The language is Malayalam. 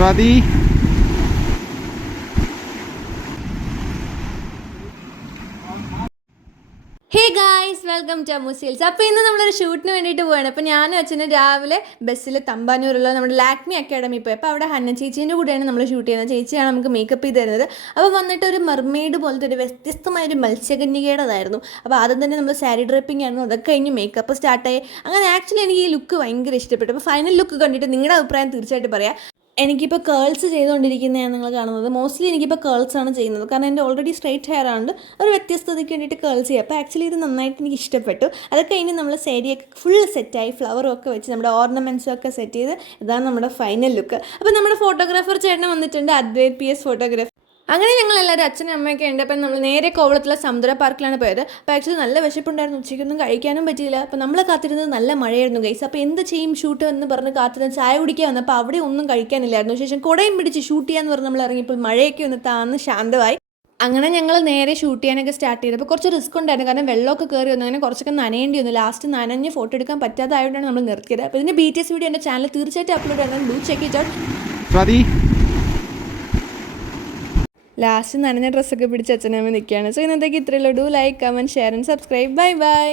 Swathi hey guys, welcome to അമ്മൂസിൽസ്. അപ്പോൾ ഇന്ന് നമ്മളൊരു ഷൂട്ടിന് വേണ്ടിയിട്ട് പോവാണ്. അപ്പോൾ ഞാനും അച്ഛനും രാവിലെ ബസ്സിൽ തമ്പാനൂരുള്ള നമ്മുടെ ലാക്മി അക്കാഡമി പോയി. അപ്പോൾ അവിടെ ഹന്ന ചേച്ചീൻ്റെ കൂടെയാണ് നമ്മൾ ഷൂട്ട് ചെയ്യുന്നത്. ചേച്ചിയാണ് നമുക്ക് മേക്കപ്പ് ചെയ്ത് തരുന്നത്. അപ്പോൾ വന്നിട്ട് ഒരു മെർമെയ്ഡ് പോലത്തെ ഒരു വ്യത്യസ്തമായൊരു മത്സ്യകന്യകയുടേതായിരുന്നു. അപ്പോൾ ആദ്യം തന്നെ നമ്മൾ സാരി ഡ്രപ്പിംഗ് ആയിരുന്നു, അതൊക്കെ കഴിഞ്ഞ് മേക്കപ്പ് സ്റ്റാർട്ടായി. അങ്ങനെ ആക്ച്വലി എനിക്ക് ഈ ലുക്ക് ഭയങ്കര ഇഷ്ടപ്പെട്ടു. അപ്പോൾ ഫൈനൽ ലുക്ക് കണ്ടിട്ട് നിങ്ങളുടെ അഭിപ്രായം തീർച്ചയായിട്ടും പറയാം. എനിക്കിപ്പോൾ കേൾസ് ചെയ്തുകൊണ്ടിരിക്കുന്നതാണ് നിങ്ങൾ കാണുന്നത്. മോസ്റ്റ്ലി എനിക്കിപ്പോൾ കേൾസാണ് ചെയ്യുന്നത്, കാരണം എൻ്റെ ഓൾറെഡി സ്ട്രൈറ്റ് ഹെയർ ആണ്. ഒരു വ്യത്യസ്തതയ്ക്ക് വേണ്ടിയിട്ട് കേൾസ് ചെയ്യുക. അപ്പോൾ ആക്ച്വലി ഇത് നന്നായിട്ട് എനിക്ക് ഇഷ്ടപ്പെട്ടു. അതൊക്കെ കഴിഞ്ഞ് നമ്മൾ സാരിയൊക്കെ ഫുൾ സെറ്റായി, ഫ്ലവറും ഒക്കെ വെച്ച് നമ്മുടെ ഓർണമെൻറ്റ്സും ഒക്കെ സെറ്റ് ചെയ്ത് ഇതാണ് നമ്മുടെ ഫൈനൽ ലുക്ക്. അപ്പോൾ നമ്മുടെ ഫോട്ടോഗ്രാഫർ ചേട്ടൻ വന്നിട്ടുണ്ട്, അദ്വൈത് PS ഫോട്ടോഗ്രാഫർ. അങ്ങനെ ഞങ്ങളെല്ലാവരും അച്ഛനും അമ്മയൊക്കെ ഉണ്ട്. അപ്പം നമ്മൾ നേരെ കോവളത്തുള്ള സമുദ്ര പാർക്കിലാണ് പോയത്. അപ്പോൾ ആക്ച്വലി നല്ല വിശപ്പുണ്ടായിരുന്നു, ഉച്ചയ്ക്കൊന്നും കഴിക്കാനും പറ്റിയില്ല. അപ്പോൾ നമ്മൾ കാത്തിരുന്നത് നല്ല മഴയായിരുന്നു ഗൈസ്. അപ്പോൾ എന്ത് ചെയ്യും ഷൂട്ട് എന്ന് പറഞ്ഞ് കാത്തിരുന്ന് ചായ കുടിക്കാൻ വന്നു. അപ്പോൾ അവിടെ ഒന്നും കഴിക്കാനില്ലായിരുന്നു. ശേഷം കുടയും പിടിച്ച് ഷൂട്ട് ചെയ്യാമെന്ന് പറഞ്ഞ് നമ്മൾ ഇറങ്ങിയപ്പോൾ മഴയൊക്കെ ഒന്ന് താന്ന് ശാന്തമായി. അങ്ങനെ ഞങ്ങൾ നേരെ ഷൂട്ട് ചെയ്യാനൊക്കെ സ്റ്റാർട്ട് ചെയ്തത്. അപ്പോൾ കുറച്ച് റിസ്ക് ഉണ്ടായിരുന്നു, കാരണം വെള്ളമൊക്കെ കയറി വന്നു. അങ്ങനെ കുറച്ചൊക്കെ നനയേണ്ടി വന്നു. ലാസ്റ്റ് നനഞ്ഞ് ഫോട്ടോ എടുക്കാൻ പറ്റാതായതുകൊണ്ടാണ് നമ്മൾ നിർത്തിയത്. അപ്പോൾ ഇതിൻ്റെ BTS വീഡിയോ എൻ്റെ ചാനൽ തീർച്ചയായിട്ടും അപ്ലോഡ് ചെയ്യണം, do check it out. Last നനഞ്ഞ ഡ്രസ്സൊക്കെ പിടിച്ച് അച്ഛനമ്മ നിൽക്കുകയാണ്. സോ ഇന്നത്തേക്ക് ഇത്രയുള്ളൂ. Do like, comment, share and subscribe. Bye by.